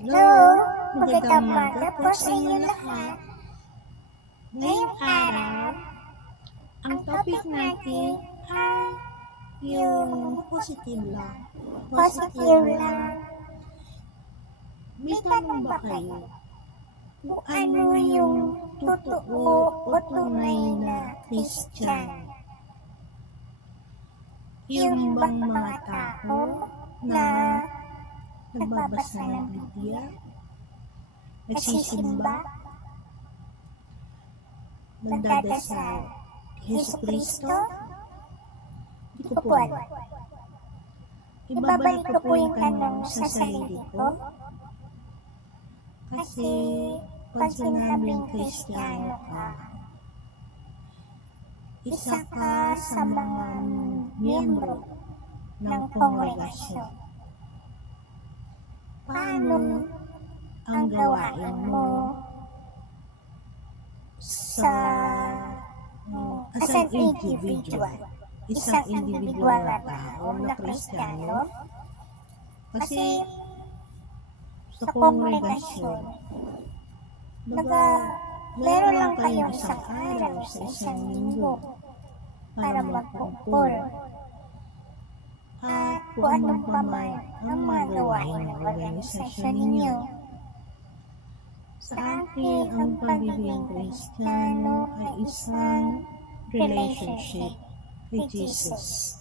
Hello! Magandang umaga po sa inyo lahat. Ngayong araw, ang topic natin ay yung positive lang. Positive lang. May tanong ba kayo? Kung ano yung totoo o tunay na Christian? Yung bang mga tao na nagbabasa ng Biblia, nagsisimba, nagdadasal kay Jesucristo? Hindi ko po alam. Ibabalik ko po yung tanong sa sarili ko. Kasi pag sinabing Kristiyano ka, isa ka sa mga miyembro ng kongregasyon. Paano ang gawain mo sa as an individual, isang individual na tao na Kristiyano? Kasi sa kongregasyon, meron lang kayong isang araw sa isang linggo para magpupol. At kung anong pa man ang mga gawain ng organisasyon ninyo. Sa akin, ang pagiging Kristiyano ay isang relationship with Jesus.